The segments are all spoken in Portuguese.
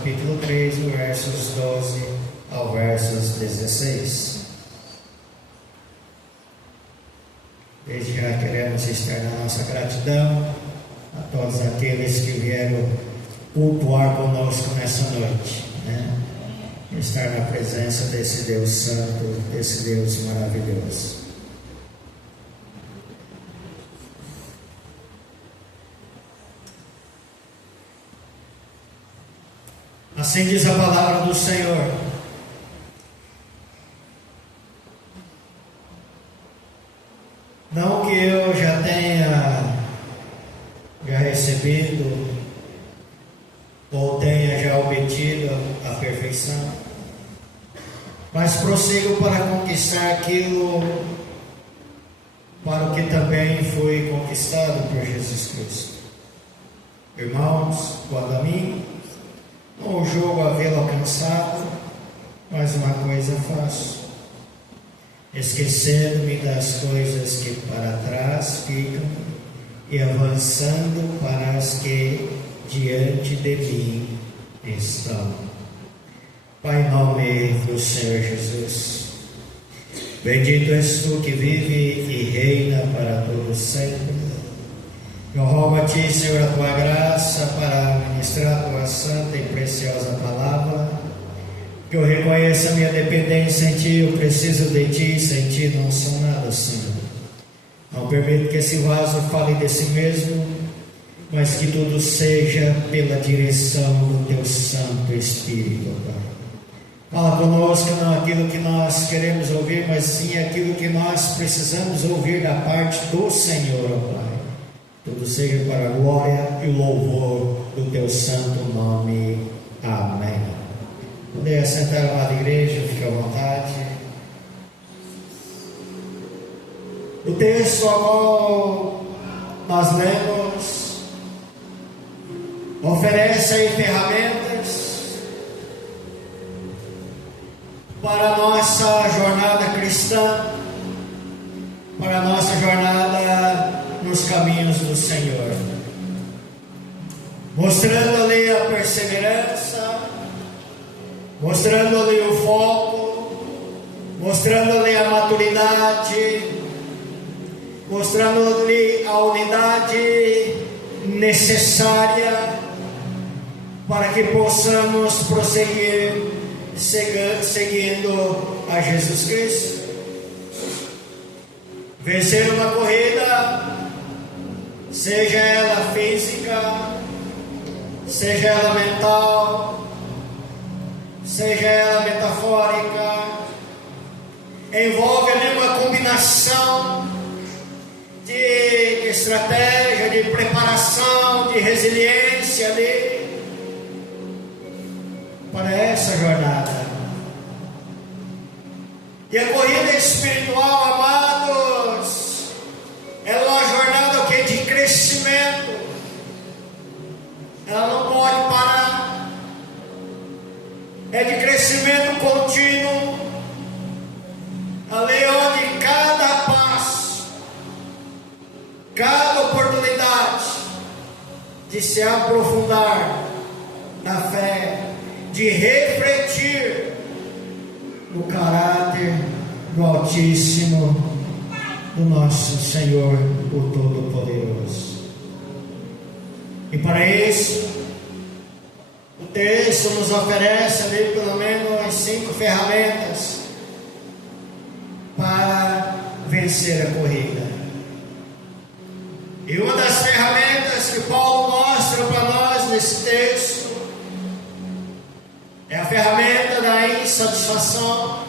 capítulo 3, versos 12 ao versos 16. Desde já queremos externar nossa gratidão a todos aqueles que vieram cultuar conosco nessa noite, estar na presença desse Deus Santo, desse Deus maravilhoso. Assim diz a palavra do Senhor: não que eu já tenha recebido ou tenha já obtido a perfeição, mas prossigo para conquistar aquilo para o que também foi conquistado por Jesus Cristo. Irmãos, quanto a mim, não julgo havê-lo alcançado, mas uma coisa faço, esquecendo-me das coisas que para trás ficam e avançando para as que diante de mim estão. Pai, em nome do Senhor Jesus, bendito és tu que vive e reina para todo sempre. Eu rogo a ti, Senhor, a tua graça para ministrar a tua santa e preciosa palavra, que eu reconheça a minha dependência em ti. Eu preciso de ti, sem ti não sou nada, Senhor. Não permito que esse vaso fale de si mesmo, mas que tudo seja pela direção do teu Santo Espírito, Pai. Fala conosco, não aquilo que nós queremos ouvir, mas sim aquilo que nós precisamos ouvir da parte do Senhor, Pai. Tudo seja para a glória e o louvor do teu santo nome. Amém. Poder assentar lá na igreja, fique à vontade. O texto ao qual nós lemos oferece aí ferramentas para a nossa jornada cristã, para a nossa jornada nos caminhos do Senhor, mostrando ali a perseverança, mostrando ali o foco, mostrando ali a maturidade, mostrando ali a unidade necessária para que possamos prosseguir seguindo a Jesus Cristo. Vencer uma corrida, seja ela física, seja ela mental, seja ela metafórica, envolve ali uma combinação de estratégia, de preparação, de resiliência ali para essa jornada. E a corrida espiritual, amados, ela é uma jornada de crescimento. Ela não pode parar. É de crescimento contínuo. Ali onde cada passo, cada oportunidade de se aprofundar na fé, de refletir no caráter do Altíssimo, do nosso Senhor, o Todo-Poderoso. E para isso, o texto nos oferece ali pelo menos 5 ferramentas para vencer a corrida. E uma das ferramentas que Paulo mostra para nós nesse texto é a ferramenta da insatisfação,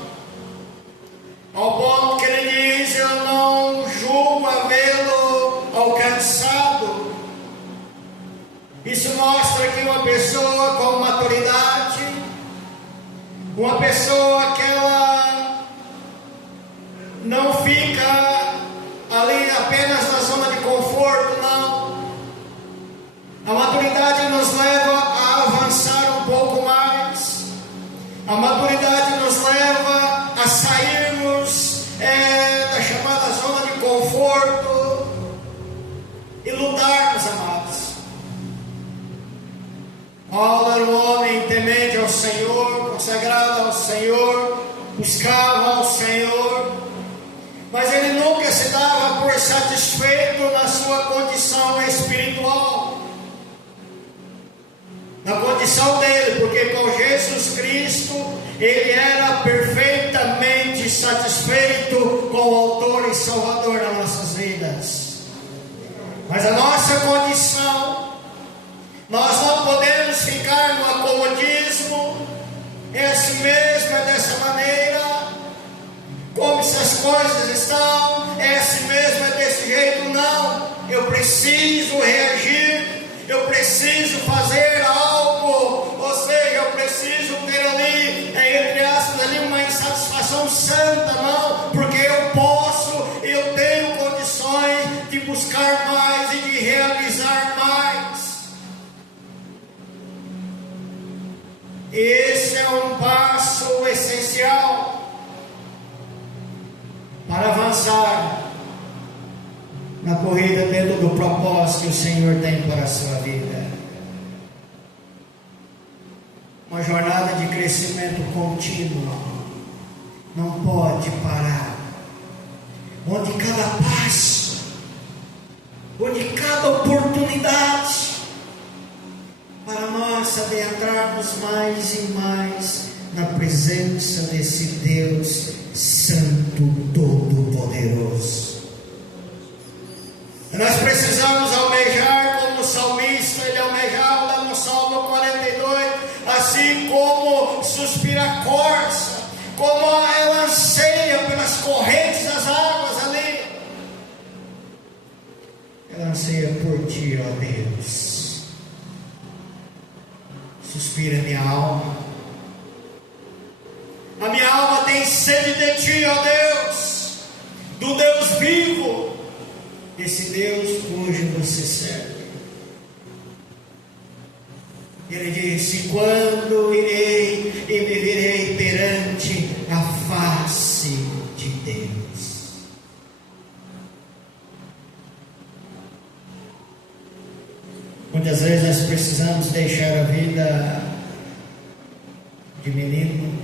ao ponto que ele diz: eu não julgo havê-lo alcançado. Isso mostra que uma pessoa com maturidade, uma pessoa que ela não fica ali apenas na zona de conforto, não. A maturidade nos leva a avançar um pouco mais. A maturidade nos leva a sairmos da chamada zona de conforto e lutarmos, amados. Paulo era um homem temente ao Senhor, consagrado ao Senhor, buscava ao Senhor, mas ele nunca se dava por satisfeito na sua condição espiritual, na condição dele, porque com Jesus Cristo ele era perfeitamente satisfeito com o Autor e Salvador das nossas vidas. Mas a nossa condição, nós não podemos ficar no acomodismo, é assim mesmo, é dessa maneira, como se as coisas estão, é assim mesmo, é desse jeito. Não, eu preciso reagir, eu preciso fazer algo, ou seja, eu preciso ter ali, entre aspas, ali uma insatisfação santa, não, porque eu posso, eu tenho condições de buscar mais e de realizar mais. Esse é um passo essencial para avançar na corrida dentro do propósito que o Senhor tem para a sua vida. Uma jornada de crescimento contínuo, não pode parar, onde cada passo, onde cada oportunidade, para nós adentrarmos mais e mais na presença desse Deus Santo Todo-Poderoso. Nós precisamos almejar como o salmista, ele almejava lá no Salmo 42, assim como suspira a corça, como ela anseia pelas correntes das águas ali. Ela anseia por ti, ó Deus. Suspira minha alma. A minha alma tem sede de ti, ó Deus, do Deus vivo, esse Deus cujo você serve. Ele disse: quando irei e me virei perante a face de Deus. Muitas vezes nós precisamos deixar a vida de menino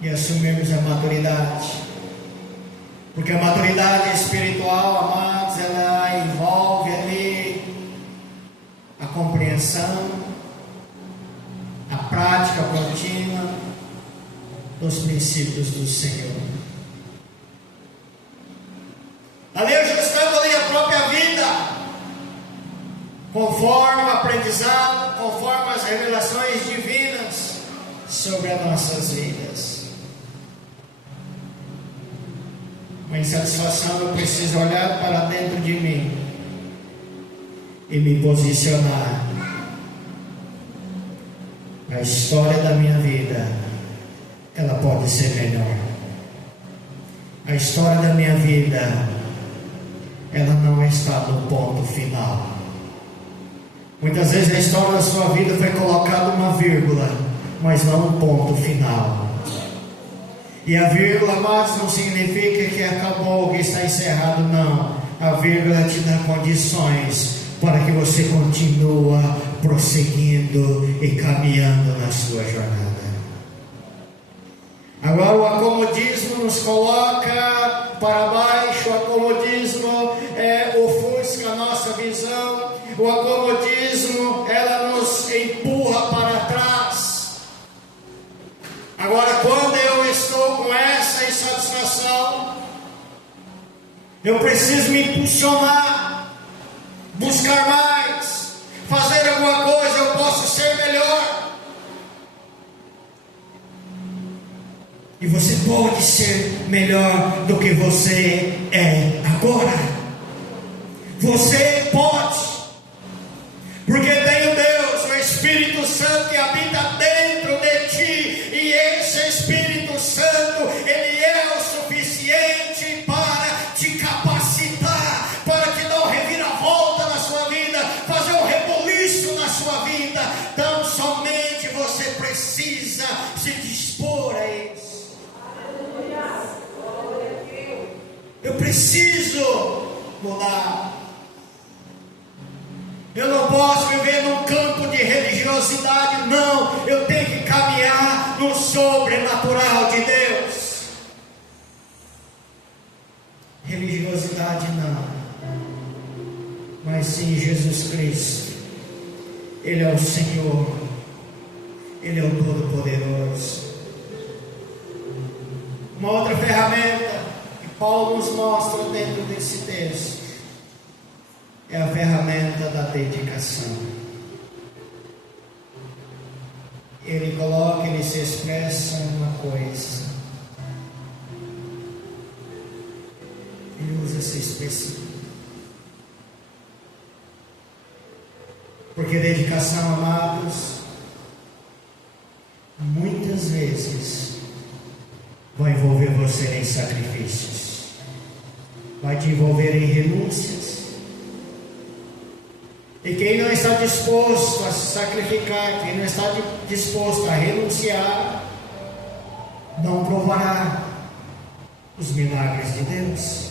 e assumirmos a maturidade, porque a maturidade espiritual, amados, ela envolve ali a compreensão, a prática contínua dos princípios do Senhor. Ali ajustando ali a própria vida, conforme o aprendizado, conforme as revelações divinas sobre as nossas vidas. Uma insatisfação, eu preciso olhar para dentro de mim e me posicionar. A história da minha vida, ela pode ser melhor. A história da minha vida, ela não está no ponto final. Muitas vezes a história da sua vida foi colocada uma vírgula, mas não um ponto final. E a vírgula, mas não significa que acabou, que está encerrado, não. A vírgula te dá condições para que você continue prosseguindo e caminhando na sua jornada. Agora o acomodismo nos coloca para baixo, o acomodismo ofusca a nossa visão, o acomodismo, ela nos empurra para trás. Agora, quando eu estou com essa insatisfação, eu preciso me impulsionar, buscar mais, fazer alguma coisa, eu posso ser melhor. E você pode ser melhor do que você é agora. Você pode, porque tem o Deus, o Espírito Santo que habita dentro de ti, e esse Espírito Santo, ele é o suficiente para te capacitar, para te dar uma reviravolta na sua vida, fazer um reboliço na sua vida. Então somente você precisa se dispor a isso. Eu preciso mudar. Eu não posso viver num campo de religiosidade, não. Eu tenho que caminhar no sobrenatural de Deus. Religiosidade não, mas sim Jesus Cristo. Ele é o Senhor, Ele é o Todo-Poderoso. Uma outra ferramenta que Paulo nos mostra dentro desse texto é a ferramenta da dedicação. Ele coloca, ele se expressa uma coisa. Ele usa essa expressão. Porque dedicação, amados, muitas vezes vai envolver você em sacrifícios, vai te envolver em renúncias. E quem não está disposto a se sacrificar, quem não está disposto a renunciar, não provará os milagres de Deus.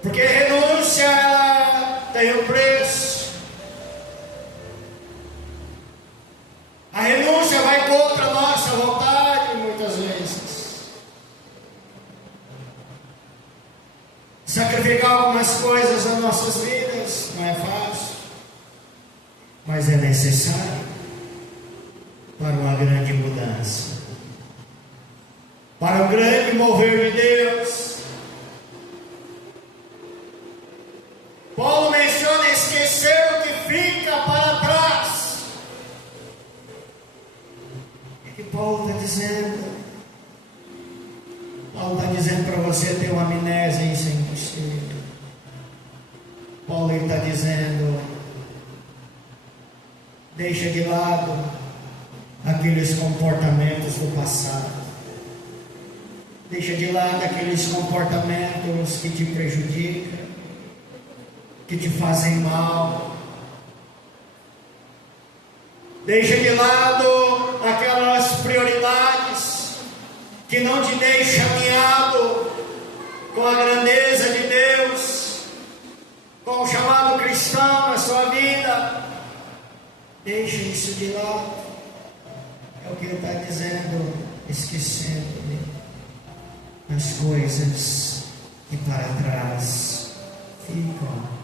Porque a renúncia, ela tem um preço. A renúncia vai contra a nossa vontade muitas vezes. Sacrificar algumas coisas nas nossas vidas não é fácil, mas é necessário para uma grande mudança, para um grande mover de Deus. Paulo menciona esquecer o que fica para trás. O que Paulo está dizendo? Paulo está dizendo para você ter uma amnésia em 100%. Paulo está dizendo: deixa de lado aqueles comportamentos do passado. Deixa de lado aqueles comportamentos que te prejudicam, que te fazem mal. Deixa de lado aquelas prioridades que não te deixam alinhado com a grandeza de Deus, com o chamado cristão na sua vida. Deixa isso de lado. É o que ele está dizendo, esquecendo as coisas que para trás ficam.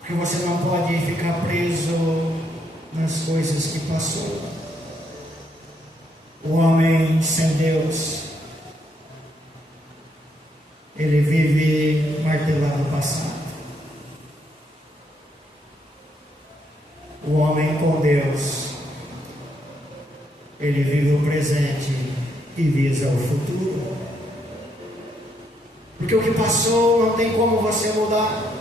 Porque você não pode ficar preso nas coisas que passou. O homem sem Deus, ele vive martelando o passado. O homem com Deus, ele vive o presente e visa o futuro. Porque o que passou não tem como você mudar.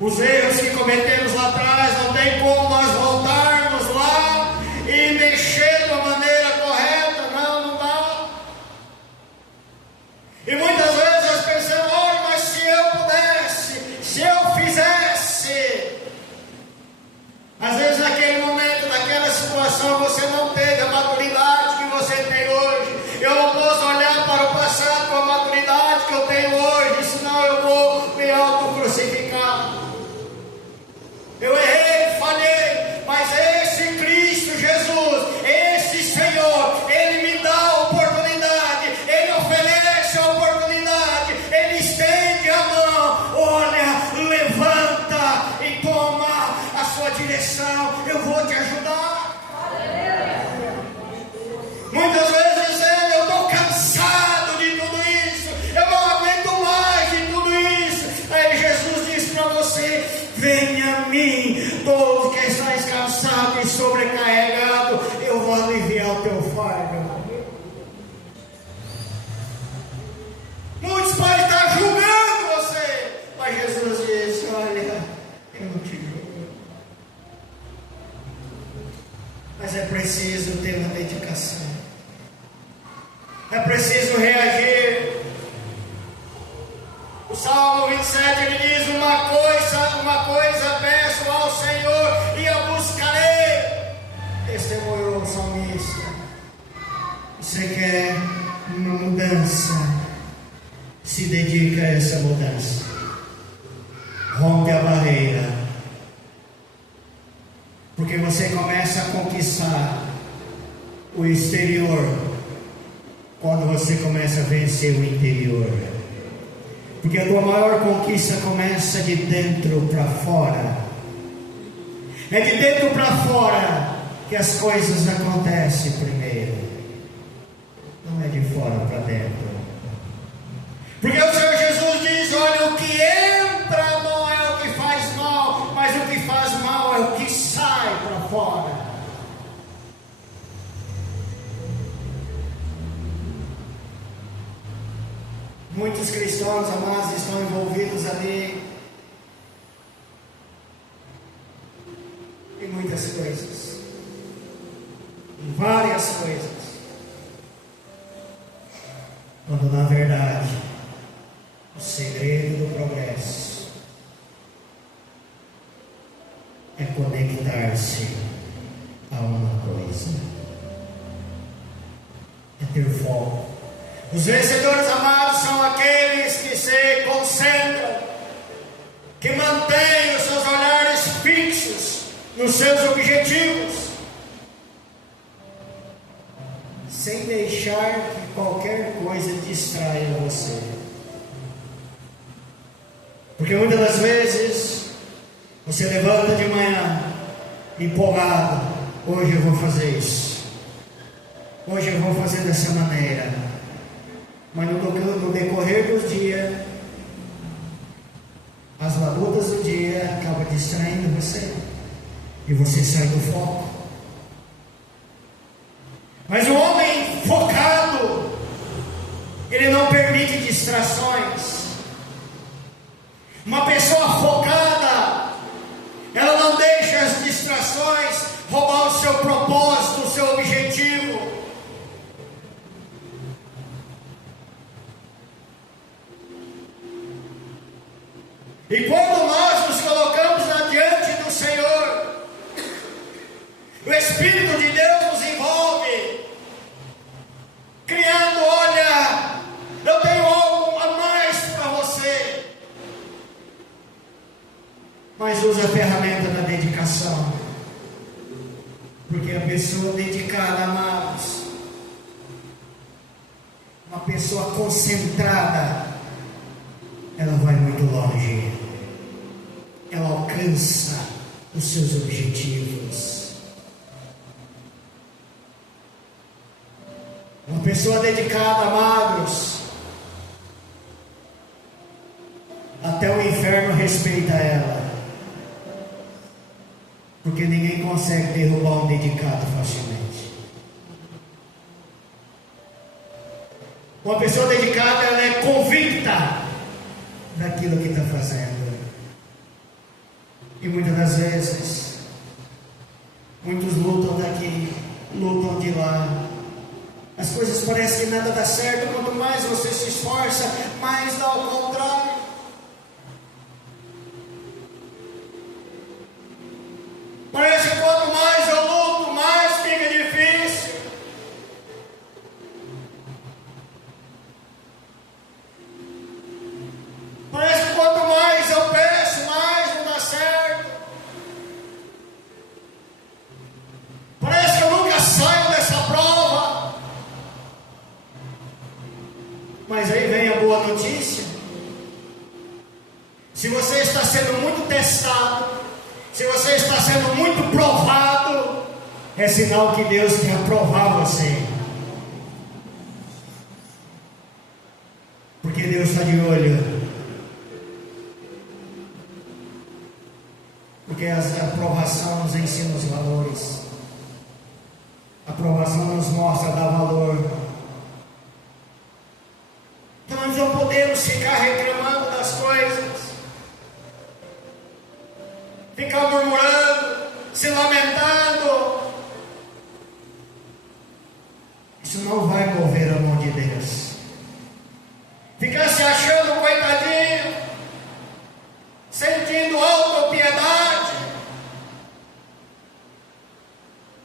Os erros que cometemos lá atrás, não tem como nós voltarmos lá e mexer de uma maneira correta. Não dá. E muitas vezes nós pensamos: olha, mas se eu pudesse, se eu fizesse. Às vezes naquele momento, naquela situação, você não teve a maturidade que você tem hoje. Eu não posso olhar para o passado com a maturidade que eu tenho hoje, senão eu vou me autocrucificar. Eu errei, falhei, mas esse Cristo Jesus, esse Senhor, Ele me dá a oportunidade, Ele oferece a oportunidade, Ele estende a mão, olha, levanta e toma a sua direção, eu vou te ajudar. Muitas vezes eu estou cansado de tudo isso, eu não aguento mais de tudo isso. Aí Jesus diz para você: venha a mim, todos que estáis cansados e sobrecarregados, eu vou aliviar o teu fardo. Muitos pais estão julgando você, mas Jesus diz: olha, eu não te julgo. Mas é preciso ter uma dedicação, é preciso reagir. O Salmo 27, ele diz: uma coisa peço ao Senhor e a buscarei. Testemunhou o salmista. Você quer uma mudança? Se se dedica a essa mudança. Rompe a barreira. Porque você começa a conquistar o exterior quando você começa a vencer o interior. Porque a tua maior conquista começa de dentro para fora. É de dentro para fora que as coisas acontecem primeiro. Não é de fora para dentro. Porque o Senhor Jesus diz: olha, o que entra não é o que faz mal, mas o que faz mal é o que sai para fora. Muitos cristãos, amados, estão envolvidos ali em muitas coisas, em várias coisas, quando na verdade o segredo do progresso é conectar-se a uma coisa, é ter foco. Os vencedores, amados, são aqueles que se concentram, que mantêm os seus olhares fixos nos seus objetivos, sem deixar que qualquer coisa distraia você. Porque muitas das vezes você levanta de manhã empolgado: hoje eu vou fazer isso, hoje eu vou fazer dessa maneira. Mas no decorrer dos dias, as labutas do dia acabam distraindo você, e você sai do foco. Mas o homem focado, ele não permite distrações. Uma pessoa focada, ela não deixa as distrações roubar o seu propósito, o seu objetivo. E quando nós nos colocamos diante do Senhor, o Espírito de Deus nos envolve, criando: olha, eu tenho algo a mais para você. Mas usa a ferramenta da dedicação. Porque a pessoa dedicada, amados, uma pessoa concentrada, ela vai muito longe. Ela alcança os seus objetivos. Uma pessoa dedicada, amados, até o inferno respeita ela. Porque ninguém consegue derrubar um dedicado facilmente. Uma pessoa dedicada, ela é convicta daquilo que está fazendo. E muitas das vezes, muitos lutam daqui, lutam de lá. As coisas parecem que nada dá certo. Quanto mais você se esforça, mais dá ao contrário. Parece que quanto mais eu luto, mais fica difícil. Parece que quanto mais eu peço, mais não dá certo. Parece que eu nunca saio dessa prova. Mas aí vem a boa notícia. Se você está sendo muito testado, se você está sendo muito provado, é sinal que Deus quer provar você. Porque Deus está de olho. Porque a aprovação nos ensina os valores. A aprovação nos mostra dar valor. Então nós não podemos ficar reclamando das coisas, ficar murmurando, se lamentando. Isso não vai mover a mão de Deus. Ficar se achando coitadinho, sentindo autopiedade.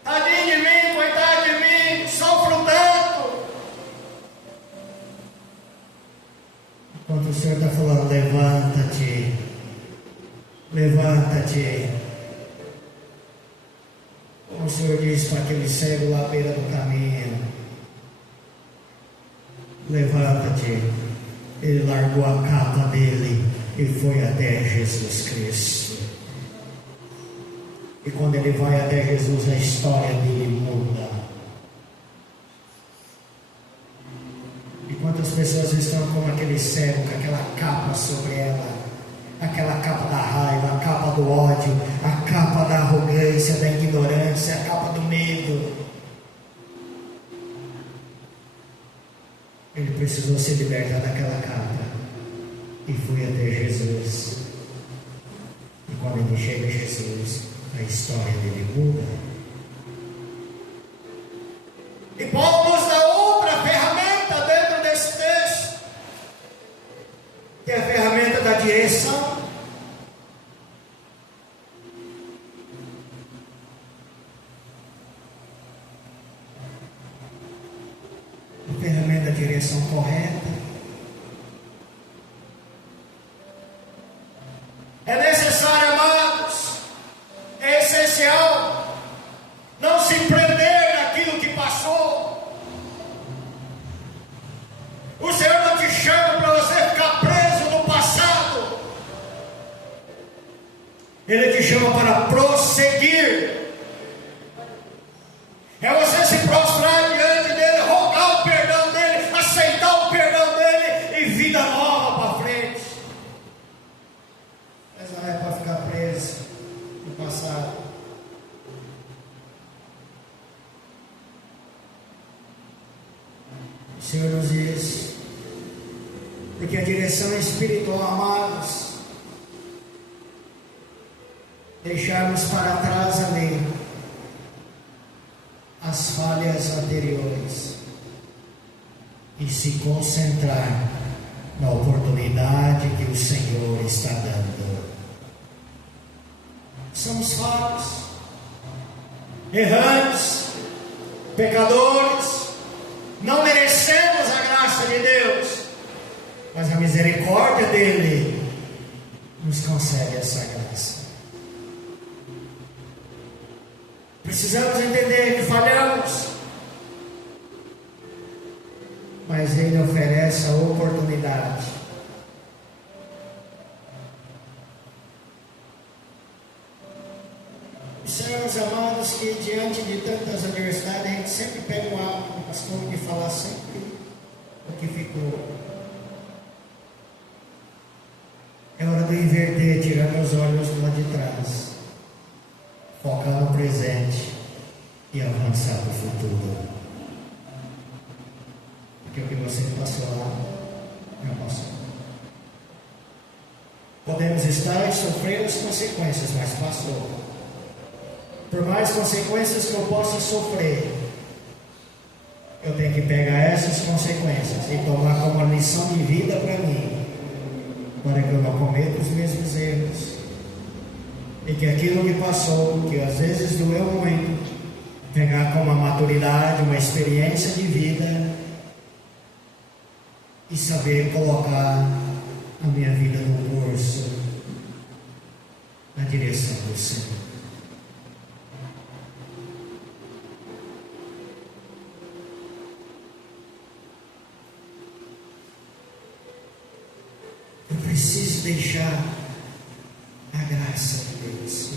Tadinho de mim, coitado de mim, sofro tanto. Levanta-te. Como o Senhor disse para aquele cego lá à beira do caminho. Levanta-te. Ele largou a capa dele e foi até Jesus Cristo. E quando ele vai até Jesus, a história dele muda. E quantas pessoas estão como aquele cego, com aquela capa sobre ela, aquela capa da raiva, a capa do ódio, a capa da arrogância, da ignorância, a capa do medo. Ele precisou se libertar daquela capa e foi até Jesus. E quando ele chega a Jesus, a história dele muda. E Paulo nos dá outra ferramenta dentro desse texto, que é a ferramenta da direção. A ferramenta da direção correta. É necessário, amados, é essencial não se prender naquilo que passou. O Senhor não te chama para você ficar preso no passado. Ele te chama para prosseguir. É você se prostrar diante dele, rogar o perdão dele, aceitar o perdão dele e vida nova para frente. Mas não é para ficar preso no passado. O Senhor nos diz, porque a direção espiritual, amados, deixarmos para trás ali as falhas anteriores e se concentrar na oportunidade que o Senhor está dando. Somos falhos, errantes, pecadores, não merecemos a graça de Deus, mas a misericórdia dele nos concede essa graça. Precisamos entender que falhamos, mas ele oferece a oportunidade. Senhores amados, que diante de tantas adversidades a gente sempre pega um hábito, pastor, de falar sempre o que ficou. É hora de inverter, tirar meus olhos do lado de trás, focar no presente e avançar para o futuro. Porque o que você passou lá, já passou. Podemos estar e sofrer as consequências, mas passou. Por mais consequências que eu possa sofrer, eu tenho que pegar essas consequências e tomar como uma lição de vida para mim, para que eu não cometa os mesmos erros. E que aquilo que passou, que às vezes doeu muito, pegar como uma maturidade, uma experiência de vida e saber colocar a minha vida no curso, na direção do Senhor. Eu preciso deixar a graça de Deus.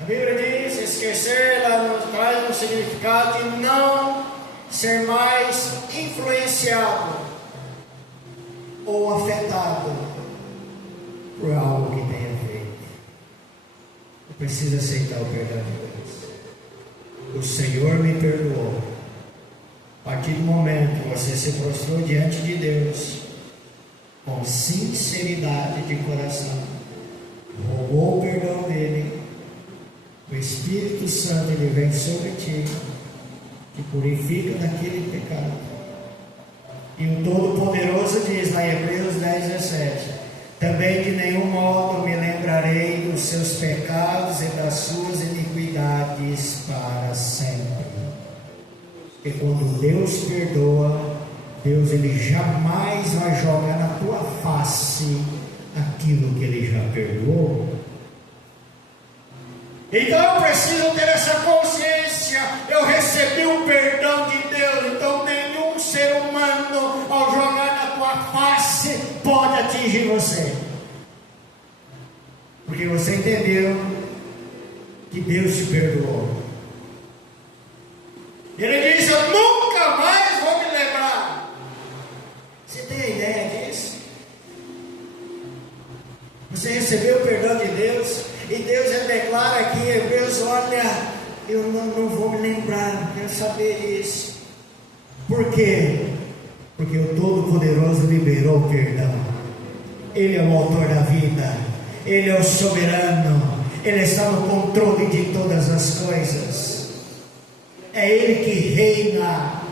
A Bíblia diz: esquecer, ela nos traz um significado de não ser mais influenciado ou afetado por algo que tenha feito. Eu preciso aceitar o perdão de Deus. O Senhor me perdoou. A partir do momento que você se prostrou diante de Deus, com sinceridade de coração, rogou o perdão dele, o Espírito Santo ele vem sobre ti, que purifica daquele pecado. E o Todo-Poderoso diz lá em Hebreus 10:17: também de nenhum modo me lembrarei dos seus pecados e das suas iniquidades para sempre. Porque quando Deus perdoa, Deus ele jamais vai jogar na tua Então eu preciso ter essa consciência. Eu recebi o perdão de Deus. Então nenhum ser humano, ao jogar na tua face, pode atingir você. Porque você entendeu que Deus te perdoou. Ele diz: eu nunca mais vou me lembrar. Você tem a ideia disso? Você recebeu o perdão de Deus, e Deus já declara aqui em Hebreus: olha, eu não vou me lembrar, não quero saber isso. Por quê? Porque o Todo-Poderoso liberou o perdão. Ele é o autor da vida, Ele é o soberano, Ele está no controle de todas as coisas. É Ele que reina,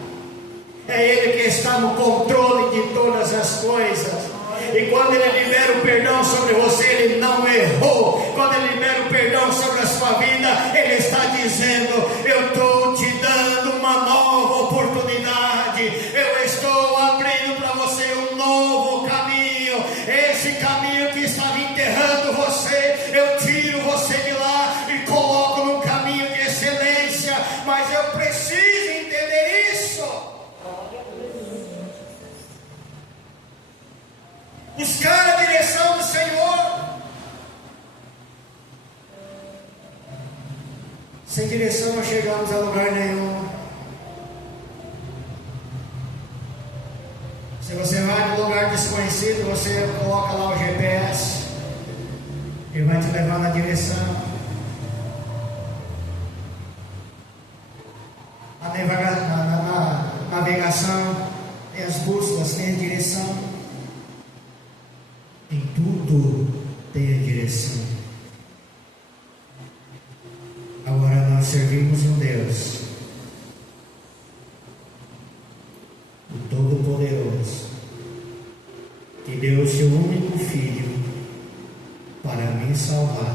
é Ele que está no controle de todas as coisas. E quando Ele libera o perdão sobre você, Ele não errou. Quando Ele libera o perdão sobre a sua vida, Ele está dizendo: eu estou te dando uma nova oportunidade, eu estou abrindo para você um novo caminho. Esse caminho que estava enterrando você, eu tiro você de lá e coloco num caminho de excelência. Mas eu preciso entender isso. Buscar a direção do Senhor. Sem direção não chegamos a lugar nenhum. Se você vai num lugar desconhecido, você coloca lá o GPS, ele vai te levar na direção. Na navegação tem as bússolas, tem a direção. Em tudo tem a direção. Agora nós servimos um Deus, o Todo-Poderoso, que deu o seu único Filho para me salvar.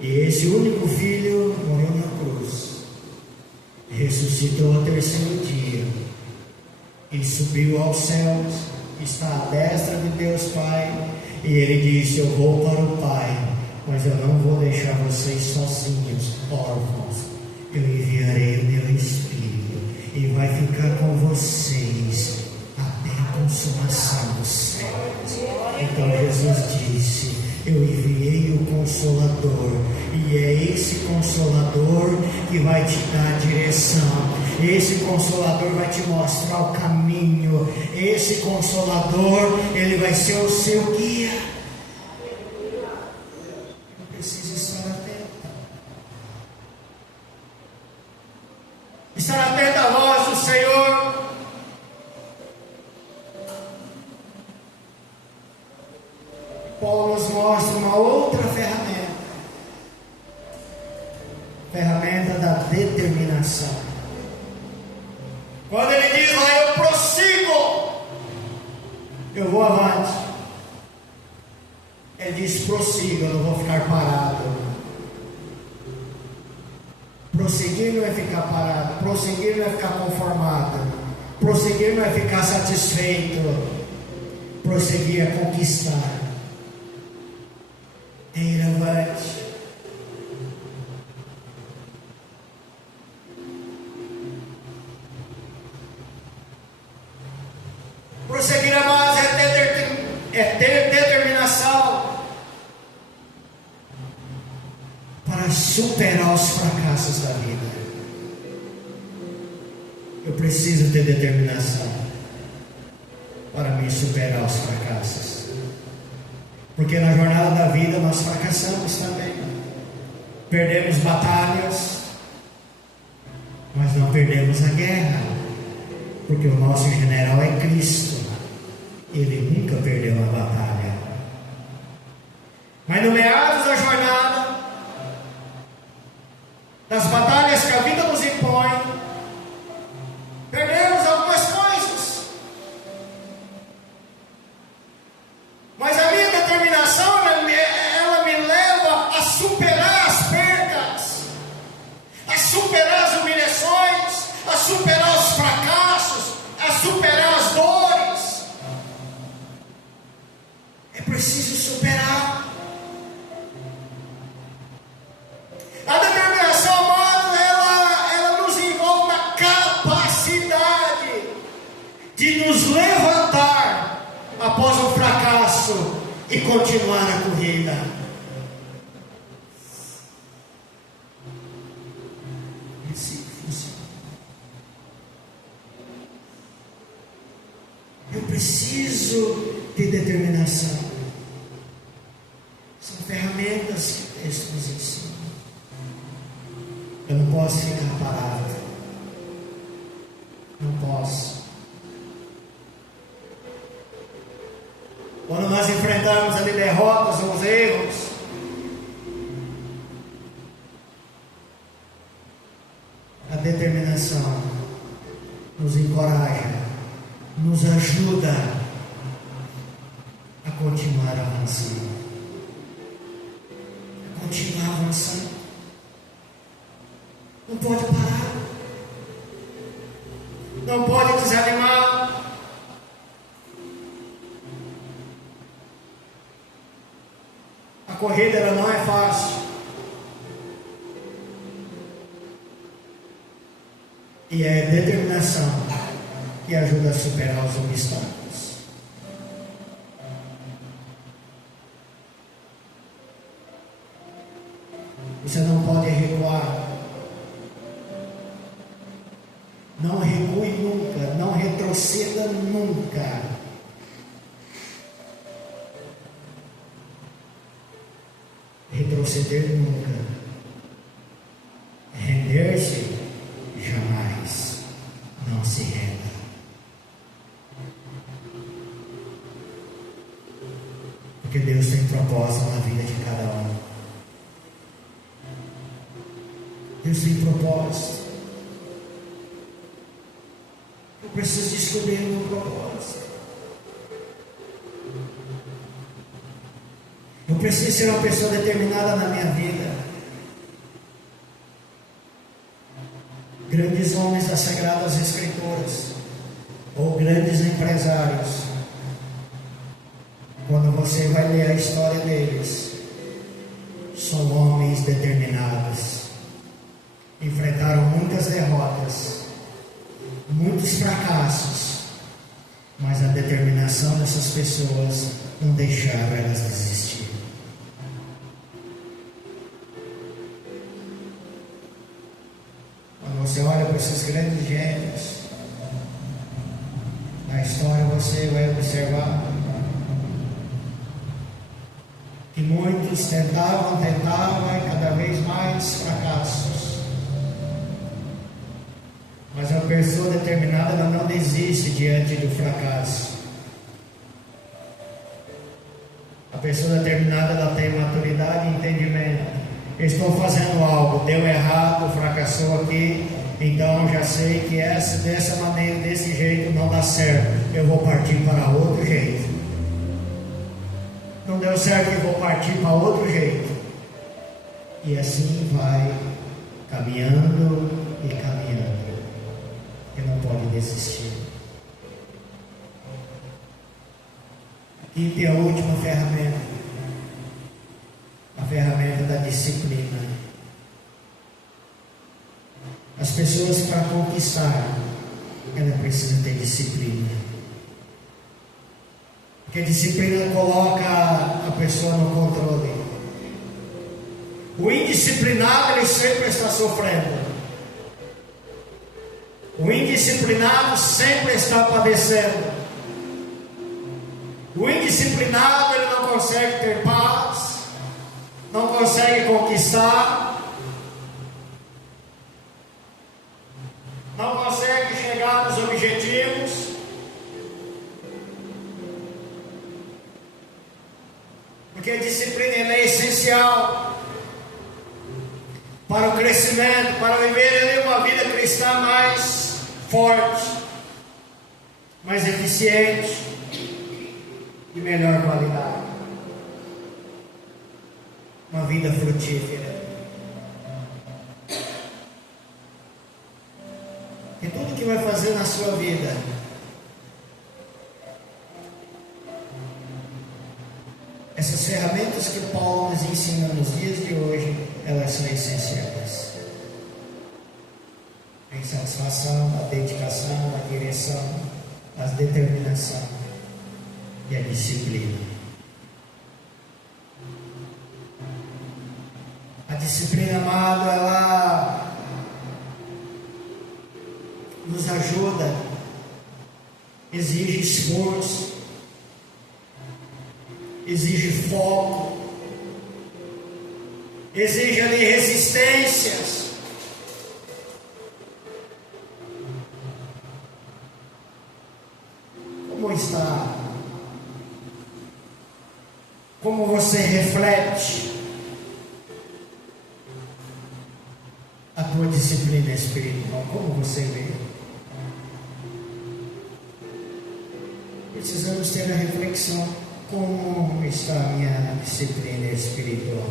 E esse único Filho morreu na cruz, ressuscitou ao terceiro dia e subiu aos céus. Está à destra de Deus Pai, e Ele disse: eu vou para o Pai, mas eu não vou deixar vocês sozinhos, órfãos. Eu enviarei o meu Espírito, e vai ficar com vocês até a consumação dos séculos. Então Jesus disse: eu enviei o Consolador, e é esse Consolador que vai te dar a direção. Esse Consolador vai te mostrar o caminho. Esse Consolador, ele vai ser o seu guia. Eu preciso estar atento. Estar atento à voz do Senhor. Paulo nos mostra uma outra ferramenta. Ferramenta da determinação. Quando ele diz lá: eu prossigo, eu vou avante. Ele diz: prossiga, eu não vou ficar parado. Prosseguir não é ficar parado, prosseguir não é ficar conformado, prosseguir não é ficar satisfeito, prosseguir é conquistar, é ir avante. Prosseguir a mais é ter determinação para superar os fracassos da vida. Eu preciso ter determinação para me superar os fracassos, porque na jornada da vida nós fracassamos também. Perdemos batalhas, mas não perdemos a guerra, porque o nosso general é Cristo. Ele nunca perdeu a batalha. Mas no meados da jornada, das batalhas que a vida nos impõe, perdemos algumas coisas. Mas a minha determinação, ela me leva a superar as perdas, a superar as humilhações, a superar os fracassos, a superar as dores. É preciso superar. levantar após um fracasso e continuar a corrida. Eu preciso de determinação. São ferramentas que o texto nos ensina. Eu não posso ficar parado. Não posso. Quando nós enfrentamos ali derrotas ou os erros, a determinação nos encoraja, nos ajuda a continuar avançando. A continuar avançando. Não pode parar. Não pode desanimar. A corrida ela não é fácil. E é determinação que ajuda a superar os obstáculos. Você não pode recuar. Não recue nunca, não retroceda nunca. Retroceder nunca. Render-se jamais. Não se renda. Porque Deus tem propósito na vida de cada um. Deus tem propósito. Eu preciso descobrir o meu propósito. Eu preciso ser uma pessoa determinada na minha vida. Grandes homens das Sagradas Escrituras, ou grandes empresários, quando você vai ler a história deles, são homens determinados. Enfrentaram muitas derrotas, muitos fracassos, mas a determinação dessas pessoas não deixaram elas desistir. Quando você olha para esses grandes gênios na história, você vai observar que muitos tentavam e cada vez mais fracassos. Mas uma pessoa determinada, ela não desiste diante do fracasso. A pessoa determinada, ela tem maturidade e entendimento. Eu estou fazendo algo, deu errado, fracassou aqui, então já sei que dessa maneira, desse jeito não dá certo. Eu vou partir para outro jeito. Não deu certo, eu vou partir para outro jeito. E assim vai caminhando e caminhando. E não pode desistir. E a última ferramenta, a ferramenta da disciplina. As pessoas, para conquistar, ela precisa ter disciplina. Porque a disciplina coloca a pessoa no controle. O indisciplinado, ele sempre está sofrendo. O indisciplinado sempre está padecendo. O indisciplinado, ele não consegue ter paz, não consegue conquistar, não consegue chegar nos objetivos. Porque a disciplina é essencial para o crescimento, para viver uma vida cristã mais forte, mais eficiente e melhor qualidade. Uma vida frutífera. E tudo que vai fazer na sua vida, essas ferramentas que Paulo nos ensina nos dias de hoje, elas são essenciais. A insatisfação, a dedicação, a direção, as determinação e a disciplina. A disciplina, amado, ela nos ajuda, exige esforço, exige foco, exige ali resistências. Como está? Como você reflete a tua disciplina espiritual? Como você vê? Precisamos ter a reflexão: como está a minha disciplina espiritual?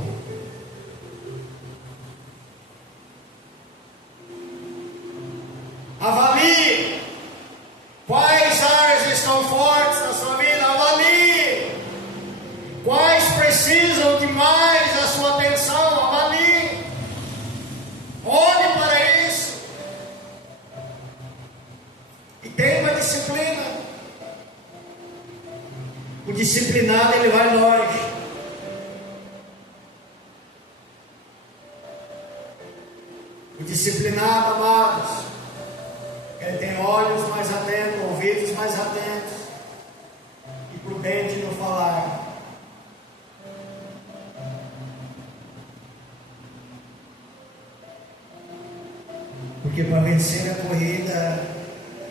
Avalie quais áreas estão fortes na sua vida. Avalie quais precisam de mais a sua atenção. Avalie, olhe para isso e tenha uma disciplina. O disciplinado, ele vai longe. O disciplinado, amados, ele tem olhos mais atentos, ouvidos mais atentos e prudente no falar. Porque para vencer a corrida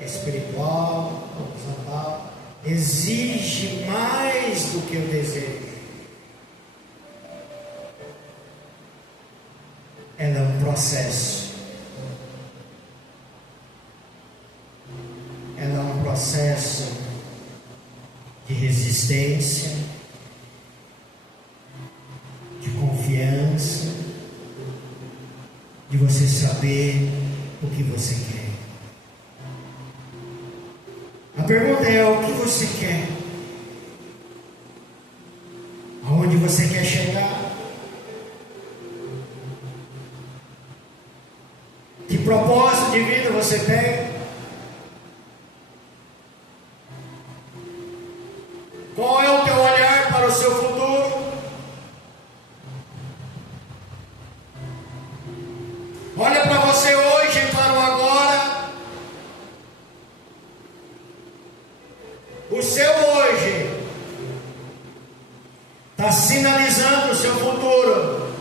espiritual, horizontal, exige mais do que o desejo. Ela é um processo. Ela é um processo de resistência, de confiança, de você saber o que você quer. A pergunta é: o que você quer? Aonde você quer chegar? Que propósito de vida você tem? Qual é o teu olhar para o seu futuro? Olha para você hoje e para o agora. O seu hoje está sinalizando o seu futuro.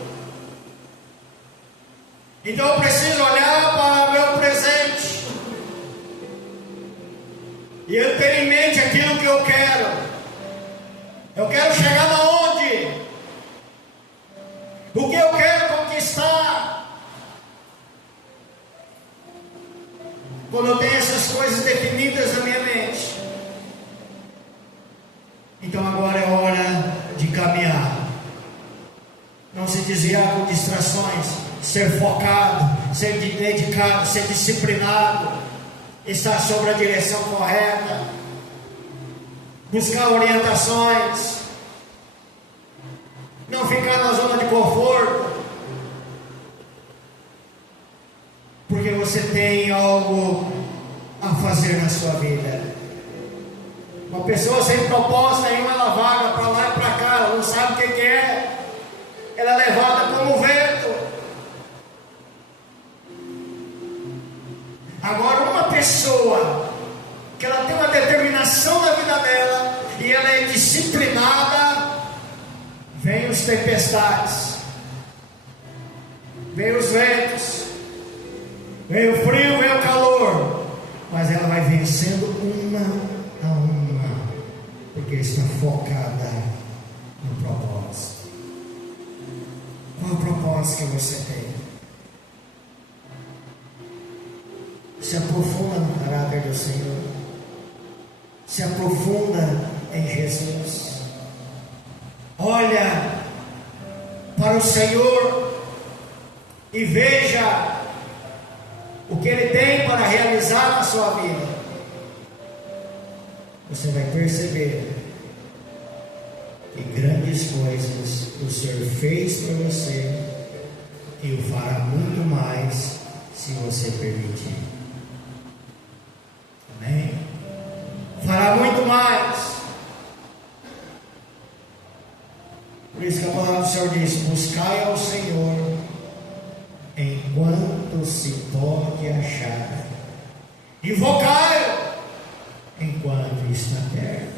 Então eu preciso olhar para o meu presente e eu ter em mente aquilo que eu quero. Eu quero chegar na onde? O que eu quero conquistar? Quando eu tenho essas coisas definidas na minha mente, então agora é hora de caminhar. Não se desviar com distrações, ser focado, ser dedicado, ser disciplinado, estar sobre a direção correta, buscar orientações, não ficar na zona de conforto, porque você tem algo a fazer na sua vida. Uma pessoa sem propósito nenhuma, ela vaga para lá e para cá, ela não sabe o que é, ela é levada como vento. Agora, uma pessoa que ela tem uma determinação na vida dela e ela é disciplinada, vem os tempestades, vem os ventos, vem o frio, vem o calor, mas ela vai vencendo uma a uma, porque está focada no propósito. Qual é o propósito que você tem? Se aprofunda no caráter do Senhor, se aprofunda em Jesus, olha para o Senhor e veja o que Ele tem para realizar na sua vida. Você vai perceber que grandes coisas o Senhor fez para você e o fará muito mais se você permitir. Amém? Por isso que a palavra do Senhor diz: buscai ao Senhor enquanto se pode achar, invocai enquanto está perto.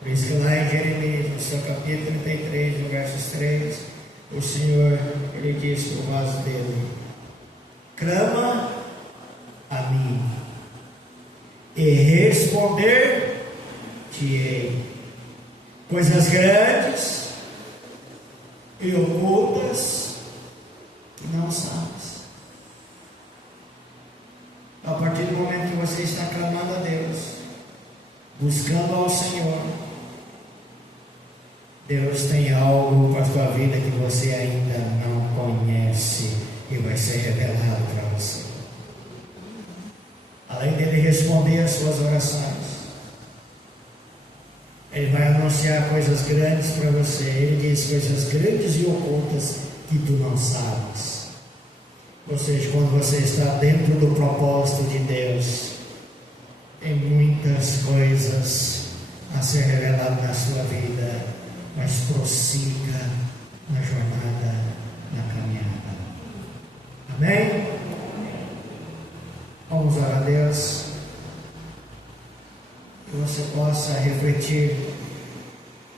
Por isso que lá em Jeremias, no seu capítulo 33, no versos 3, o Senhor, Ele diz por voz dele: clama a mim, e responder-te-ei coisas grandes e ocultas que não sabes. A partir do momento que você está clamando a Deus, buscando ao Senhor, Deus tem algo para a tua vida que você ainda não conhece e vai ser revelado para você. Além dele responder as suas orações, Ele vai anunciar coisas grandes para você. Ele diz coisas grandes e ocultas que tu não sabes. Ou seja, quando você está dentro do propósito de Deus, tem muitas coisas a ser revelado na sua vida, mas prossiga na jornada, na caminhada. Amém? Vamos orar a Deus, que você possa refletir